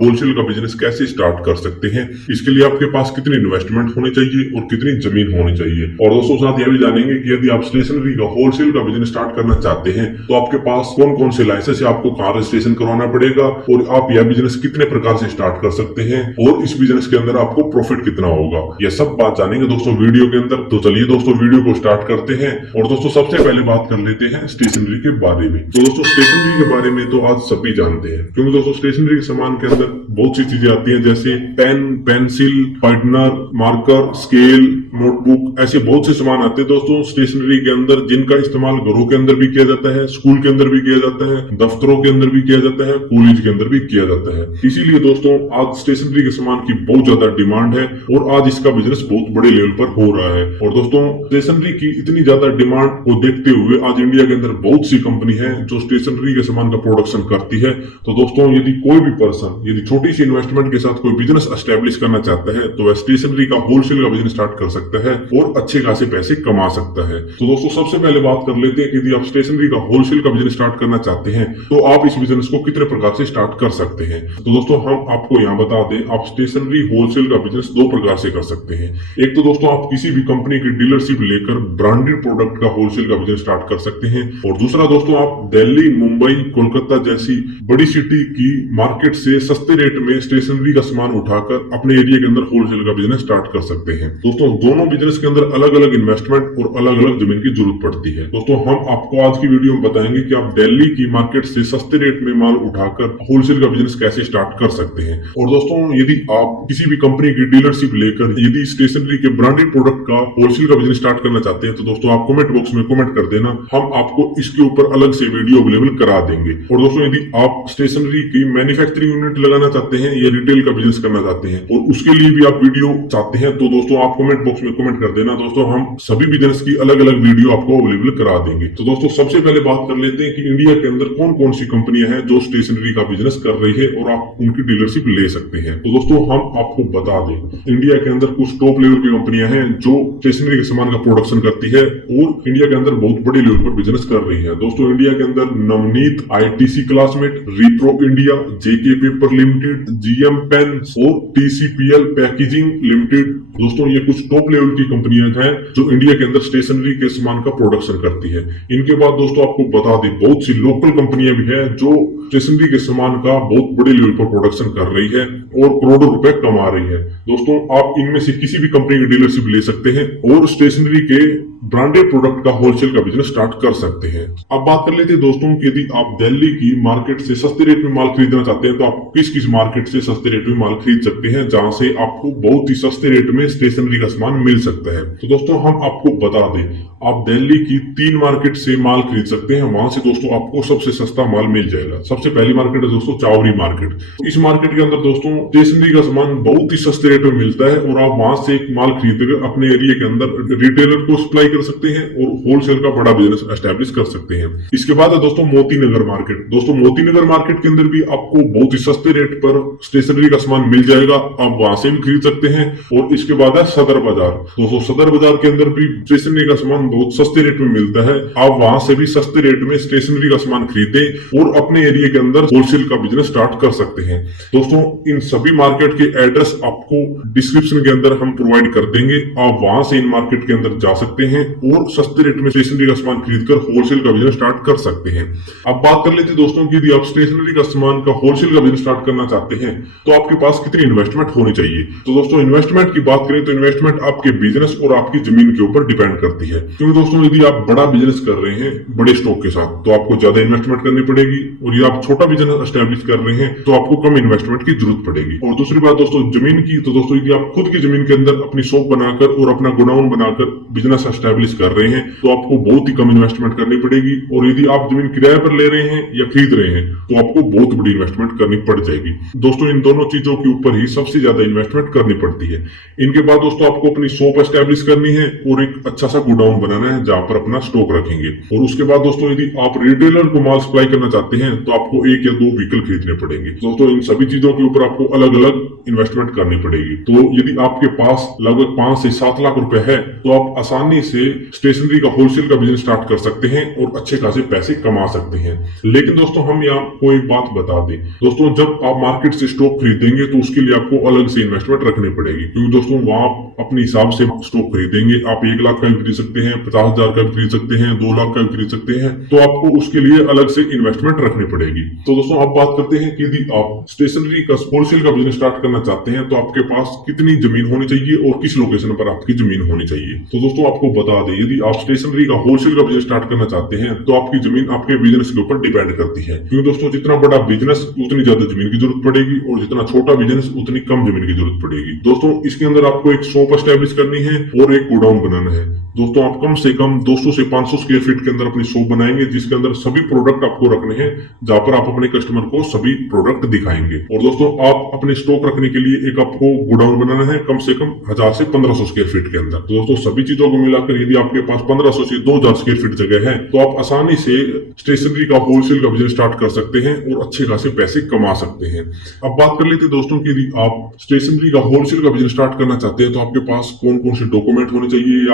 Wholesale का business कैसे start कर सकते हैं, इसके लिए आपके पास कितनी इन्वेस्टमेंट होनी चाहिए और कितनी जमीन होनी चाहिए। और दोस्तों साथ यह भी जानेंगे कि यदि आप स्टेशनरी का होलसेल का बिजनेस स्टार्ट करना चाहते हैं तो आपके पास कौन कौन से लाइसेंस है, आपको कहाँ रजिस्ट्रेशन करवाना पड़ेगा और आप यह बिजनेस कितने प्रकार से स्टार्ट कर सकते हैं और इस बिजनेस के अंदर आपको प्रॉफिट कितना होगा, यह सब बात जानेंगे दोस्तों वीडियो के अंदर। तो चलिए दोस्तों वीडियो को स्टार्ट करते हैं। और दोस्तों सबसे पहले बात कर लेते हैं स्टेशनरी के बारे में। तो दोस्तों स्टेशनरी के बारे में तो आज सभी जानते हैं, क्योंकि दोस्तों स्टेशनरी के सामान के अंदर बहुत सी चीजें आती हैं, जैसे pen, pencil, whitener, marker, scale, notebook, ऐसे बहुत से सामान आते हैं दोस्तों स्टेशनरी के अंदर, जिनका इस्तेमाल घरों के अंदर भी किया जाता है, स्कूल के अंदर भी किया जाता है, दफ्तरों के अंदर भी किया जाता है, कॉलेज के अंदर भी किया जाता है। इसीलिए दोस्तों आज स्टेशनरी के सामान की बहुत ज्यादा डिमांड है और आज इसका बिजनेस बहुत बड़े लेवल पर हो रहा है। और दोस्तों स्टेशनरी की इतनी ज्यादा डिमांड को देखते हुए आज इंडिया के अंदर बहुत सी कंपनी है जो स्टेशनरी के सामान का प्रोडक्शन करती है। तो दोस्तों यदि कोई भी पर्सन यदि छोटी सी इन्वेस्टमेंट के साथ कोई बिजनेस एस्टेब्लिश करना चाहता है तो वह स्टेशनरी का होलसेल का बिजनेस स्टार्ट कर सकता है और अच्छे खासे पैसे कमा सकता है। तो दोस्तों सबसे पहले बात कर लेते हैं कि यदि आप स्टेशनरी का होलसेल का बिजनेस स्टार्ट करना चाहते हैं तो आप इस बिजनेस को कितने प्रकार से स्टार्ट कर सकते हैं। तो दोस्तों हम आपको यहाँ बता दें, आप स्टेशनरी होलसेल का बिजनेस दो प्रकार से कर सकते हैं। एक तो दोस्तों आप किसी भी कंपनी की डीलरशिप लेकर ब्रांडेड प्रोडक्ट का होलसेल का बिजनेस स्टार्ट कर सकते हैं। और दूसरा दोस्तों आप दिल्ली, मुंबई, कोलकाता जैसी बड़ी सिटी की मार्केट से सस्ते रेट में स्टेशनरी का सामान उठाकर अपने एरिया के अंदर होलसेल का बिजनेस स्टार्ट कर सकते हैं। दोस्तों दोनों बिजनेस के अंदर अलग अलग इन्वेस्टमेंट और अलग अलग जमीन की जरूरत पड़ती है। दोस्तों हम आपको आज की वीडियो में बताएंगे कि आप दिल्ली की मार्केट से सस्ते रेट में माल उठाकर होलसेल का बिजनेस कैसे स्टार्ट कर सकते हैं। और दोस्तों यदि आप किसी भी कंपनी की डीलरशिप लेकर यदि स्टेशनरी के ब्रांडेड प्रोडक्ट का होलसेल का बिजनेस स्टार्ट करना चाहते हैं तो दोस्तों आप कमेंट बॉक्स में कमेंट कर देना, हम आपको इसके ऊपर अलग से वीडियो अवेलेबल करा देंगे। और दोस्तों यदि आप स्टेशनरी की मैन्युफैक्चरिंग यूनिट लगाना चाहते हैं या रिटेल का बिजनेस करना चाहते हैं और उसके लिए भी आप वीडियो चाहते हैं तो दोस्तों आप कमेंट बॉक्स में कमेंट कर देना। दोस्तों हम सभी बिजनेस की अलग अलग वीडियो आपको अवेलेबल करा देंगे। तो दोस्तों सबसे पहले बात कर लेते हैं कि इंडिया के अंदर कौन कौन सी कंपनियां हैं जो स्टेशनरी का बिजनेस कर रही है और आप उनकी डीलरशिप ले सकते हैं। तो दोस्तों हम आपको बता दें, इंडिया के अंदर कुछ टॉप लेवल की कंपनियां हैं जो स्टेशनरी के सामान का प्रोडक्शन करती है और इंडिया के अंदर बहुत बड़े लेवल पर बिजनेस कर रही है। दोस्तों इंडिया के अंदर Navneet, ITC Classmate, Repro India, JK paper limited, GM pen और TCPL पैकेजिंग लिमिटेड, दोस्तों ये कुछ टॉप लेवल की कंपनियां हैं जो इंडिया के अंदर स्टेशनरी के सामान का प्रोडक्शन करती है। इनके बाद दोस्तों आपको बता दें बहुत सी लोकल कंपनियां भी हैं जो स्टेशनरी के सामान का बहुत बड़े लेवल पर प्रोडक्शन कर रही है और करोड़ों रुपए कमा रही है। दोस्तों आप इनमें से किसी भी कंपनी की डीलरशिप ले सकते हैं और स्टेशनरी के ब्रांडेड प्रोडक्ट का होलसेल का बिजनेस स्टार्ट कर सकते हैं। अब बात कर लेते हैं दोस्तों कि यदि आप दिल्ली की मार्केट से सस्ते रेट में माल खरीदना चाहते हैं तो आप किस किस मार्केट से सस्ते रेट में माल खरीद सकते हैं जहां से आपको बहुत ही सस्ते रेट में स्टेशनरी का सामान मिल सकता है। तो दोस्तों हम आपको बता दें, आप दिल्ली की 3 मार्केट से माल खरीद सकते हैं, वहां से दोस्तों आपको सबसे सस्ता माल मिल जाएगा। सबसे पहली मार्केट है दोस्तों चावरी मार्केट। इस मार्केट के अंदर दोस्तों स्टेशनरी का सामान बहुत ही सस्ते रेट में मिलता है और आप वहां से एक माल खरीदकर अपने एरिया के अंदर रिटेलर को सप्लाई कर सकते हैं और होलसेल का बड़ा बिजनेस एस्टेब्लिश कर सकते हैं। इसके बाद है दोस्तों मोती नगर मार्केट। दोस्तों मोती नगर मार्केट के अंदर भी आपको बहुत ही सस्ते रेट पर स्टेशनरी का सामान मिल जाएगा, आप वहां से भी खरीद सकते हैं। और इसके बाद है सदर बाजार। दोस्तों सदर बाजार के अंदर भी स्टेशनरी का सामान बहुत सस्ते रेट में मिलता है, आप वहां से भी सस्ते रेट में स्टेशनरी का सामान खरीदें और अपने एरिया के अंदर होलसेल का बिजनेस स्टार्ट कर सकते हैं। दोस्तों इन सभी मार्केट के एड्रेस आपको डिस्क्रिप्शन के अंदर हम प्रोवाइड कर देंगे, आप वहां से इन मार्केट के अंदर जा सकते हैं और सस्ते रेट में स्टेशनरी का सामान खरीदकर होलसेल का बिजनेस स्टार्ट कर सकते हैं। अब बात कर लेते हैं दोस्तों कि यदि आप स्टेशनरी का सामान का होलसेल का बिजनेस स्टार्ट करना चाहते हैं तो आपके पास कितनी इन्वेस्टमेंट होनी चाहिए। तो दोस्तों इन्वेस्टमेंट की बात करें तो इन्वेस्टमेंट आपके बिजनेस और आपकी जमीन के ऊपर डिपेंड करती है, क्योंकि दोस्तों यदि आप बड़ा बिजनेस कर रहे हैं बड़े स्टॉक के साथ तो आपको ज्यादा इन्वेस्टमेंट करनी पड़ेगी और यदि आप छोटा बिजनेस एस्टेब्लिश कर रहे हैं तो आपको कम इन्वेस्टमेंट की जरूरत पड़ेगी। और दूसरी बात दोस्तों जमीन की, तो दोस्तों यदि आप खुद की जमीन के अंदर अपनी शॉप बनाकर और अपना गोडाउन बनाकर बिजनेस एस्टेब्लिश कर रहे हैं तो आपको बहुत ही कम इन्वेस्टमेंट करनी पड़ेगी। और यदि आप जमीन किराए पर ले रहे हैं या खरीद रहे हैं तो आपको बहुत बड़ी इन्वेस्टमेंट करनी पड़ जाएगी। दोस्तों इन दोनों चीजों के ऊपर ही सबसे ज्यादा इन्वेस्टमेंट करनी पड़ती है। इनके बाद दोस्तों आपको अपनी अपनी शॉप एस्टेब्लिश करनी है और एक अच्छा सा गोडाउन बनाना है जहां पर अपना स्टॉक रखेंगे। और उसके बाद दोस्तों यदि आप रिटेलर को माल सप्लाई करना चाहते हैं तो आपको 1 या 2 व्हीकल खरीदने पड़ेंगे। दोस्तों इन सभी चीजों के ऊपर आपको अलग अलग इन्वेस्टमेंट करनी पड़ेगी। तो यदि आपके पास लगभग 5 से 7 लाख रुपए है तो आप आसानी से स्टेशनरी का होलसेल का बिजनेस स्टार्ट कर सकते हैं और अच्छे खासे पैसे कमा सकते हैं। लेकिन दोस्तों हम यहाँ को एक बात बता दें, दोस्तों जब आप मार्केट से स्टॉक खरीदेंगे तो उसके लिए आपको अलग से इन्वेस्टमेंट रखनी पड़ेगी, क्योंकि दोस्तों वहां अपने हिसाब से स्टॉक खरीदेंगे। आप 1 लाख का भी खरीद सकते हैं, 50,000 का भी खरीद सकते हैं, 2 लाख का भी खरीद सकते हैं, तो आपको उसके लिए अलग से इन्वेस्टमेंट रखनी पड़ेगी। तो दोस्तों अब बात करते हैं कि यदि आप स्टेशनरी का होलसेल का बिजनेस स्टार्ट करना चाहते हैं तो आपके पास कितनी जमीन होनी चाहिए और किस लोकेशन पर आपकी जमीन होनी चाहिए। तो दोस्तों आपको बता दें, यदि आप स्टेशनरी का होलसेल का बिजनेस स्टार्ट करना चाहते हैं तो आपकी जमीन आपके बिजनेस के ऊपर डिपेंड करती है, क्योंकि दोस्तों जितना बड़ा बिजनेस उतनी ज्यादा जमीन की जरूरत पड़ेगी और जितना छोटा बिजनेस उतनी कम जमीन की जरूरत पड़ेगी। दोस्तों इसके अंदर आपको एक शॉप एस्टेब्लिश करनी है और एक गोडाउन बनाना है। दोस्तों आप कम से कम 200 से 500 स्क्वायर फीट के अंदर अपनी शॉप बनाएंगे जिसके अंदर सभी प्रोडक्ट आपको रखने हैं, जहां पर आप अपने कस्टमर को सभी प्रोडक्ट दिखाएंगे। और दोस्तों आप अपने स्टॉक रखने के लिए एक आपको गोडाउन बनाना है कम से कम 1000 से 1500 स्क्वायर फीट के अंदर। दोस्तों सभी चीजों को मिलाकर यदि आपके पास 1500 से 2000 स्क्वायर फीट जगह है तो आप आसानी से स्टेशनरी का होलसेल का बिजनेस स्टार्ट कर सकते हैं और अच्छे खासे पैसे कमा सकते हैं। अब बात कर लेते हैं दोस्तों कि यदि आप स्टेशनरी का होलसेल का बिजनेस स्टार्ट करना चाहते हैं तो आपके पास कौन कौन से डॉक्यूमेंट होने चाहिए,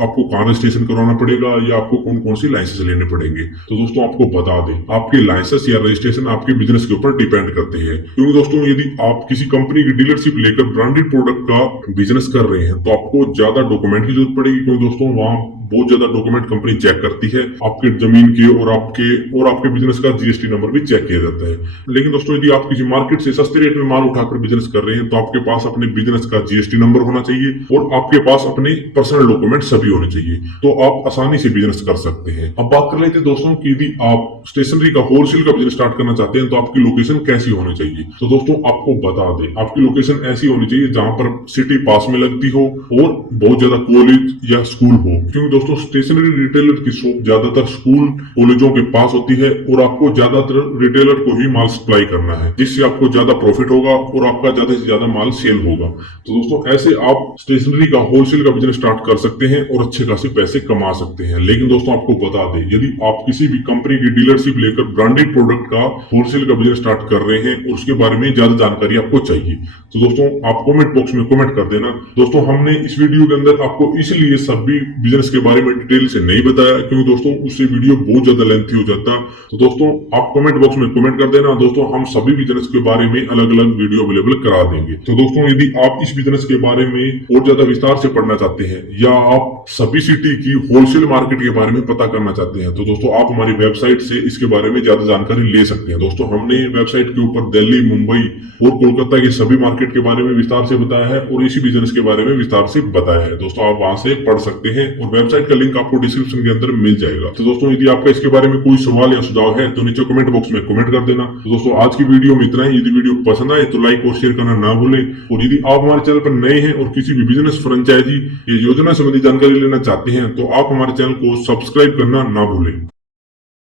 आपको कहां रजिस्ट्रेशन करवाना पड़ेगा या आपको कौन कौन सी लाइसेंस लेने पड़ेंगे। तो दोस्तों आपको बता दें, आपके लाइसेंस या रजिस्ट्रेशन आपके बिजनेस के ऊपर डिपेंड करते हैं, क्योंकि दोस्तों यदि आप किसी कंपनी की डीलरशिप लेकर ब्रांडेड प्रोडक्ट का बिजनेस कर रहे हैं तो आपको ज्यादा डॉक्यूमेंट की जरूरत पड़ेगी, क्योंकि दोस्तों वहां बहुत ज्यादा डॉक्यूमेंट कंपनी चेक करती है। आपके जमीन के और आपके बिजनेस का जीएसटी नंबर भी चेक किया जाता है। लेकिन दोस्तों यदि आप किसी मार्केट से सस्ते रेट में माल उठाकर बिजनेस कर रहे हैं तो आपके पास अपने बिजनेस का जीएसटी नंबर होना चाहिए और आपके पास अपने पर्सनल डॉक्यूमेंट सभी होने चाहिए, तो आप आसानी से बिजनेस कर सकते हैं। अब बात कर लेते हैं दोस्तों कि यदि आप स्टेशनरी का होलसेल का बिजनेस स्टार्ट करना चाहते हैं तो आपकी लोकेशन कैसी होनी चाहिए। तो दोस्तों आपको बता दें, आपकी लोकेशन ऐसी होनी चाहिए जहां पर सिटी पास में लगती हो और बहुत ज्यादा कॉलेज या स्कूल हो, क्योंकि दोस्तों स्टेशनरी रिटेलर की शॉप ज्यादातर स्कूल कॉलेजों के पास होती है और आपको ज्यादातर रिटेलर को ही माल सप्लाई करना है, जिससे आपको ज्यादा प्रॉफिट होगा और आपका ज्यादा से ज्यादा माल सेल होगा। तो दोस्तों ऐसे आप स्टेशनरी का होलसेल का बिजनेस स्टार्ट कर सकते हैं और अच्छे खासे पैसे कमा सकते हैं। लेकिन दोस्तों आपको बता दें, यदि आप किसी भी कंपनी की डीलरशिप लेकर ब्रांडेड प्रोडक्ट का होलसेल का बिजनेस स्टार्ट कर रहे हैं और उसके बारे में ज्यादा जानकारी आपको चाहिए तो दोस्तों आप कमेंट बॉक्स में कमेंट कर देना। दोस्तों हमने इस वीडियो के अंदर आपको इसलिए सभी बिजनेस के बारे में डिटेल से नहीं बताया क्योंकि दोस्तों उससे वीडियो बहुत ज्यादा लेंथी हो जाता। तो दोस्तों आप कमेंट बॉक्स में कमेंट कर देना। दोस्तों हम सभी बिजनेस के बारे में अलग अलग वीडियो अवेलेबल करा देंगे। तो दोस्तों यदि आप इस बिजनेस के बारे में और ज्यादा विस्तार से पढ़ना चाहते हैं या आप सभी सिटी की होलसेल मार्केट के बारे में पता करना चाहते हैं तो दोस्तों आप हमारी वेबसाइट से इसके बारे में ज्यादा जानकारी ले सकते हैं। दोस्तों हमने वेबसाइट के ऊपर दिल्ली, मुंबई और कोलकाता के सभी मार्केट के बारे में विस्तार से बताया है और इसी बिजनेस के बारे में विस्तार से बताया है। दोस्तों आप वहां से पढ़ सकते हैं और वेबसाइट का लिंक आपको डिस्क्रिप्शन के अंदर मिल जाएगा। तो दोस्तों यदि आपका इसके बारे में कोई सवाल या सुझाव है तो नीचे कमेंट बॉक्स में कमेंट कर देना। तो दोस्तों आज की वीडियो में इतना ही। यदि वीडियो पसंद आए तो लाइक और शेयर करना ना भूलें और यदि आप हमारे चैनल पर नए हैं और किसी भी बिजनेस, फ्रेंचाइजी या योजना संबंधी जानकारी लेना चाहते हैं तो आप हमारे चैनल को सब्सक्राइब करना ना भूलें।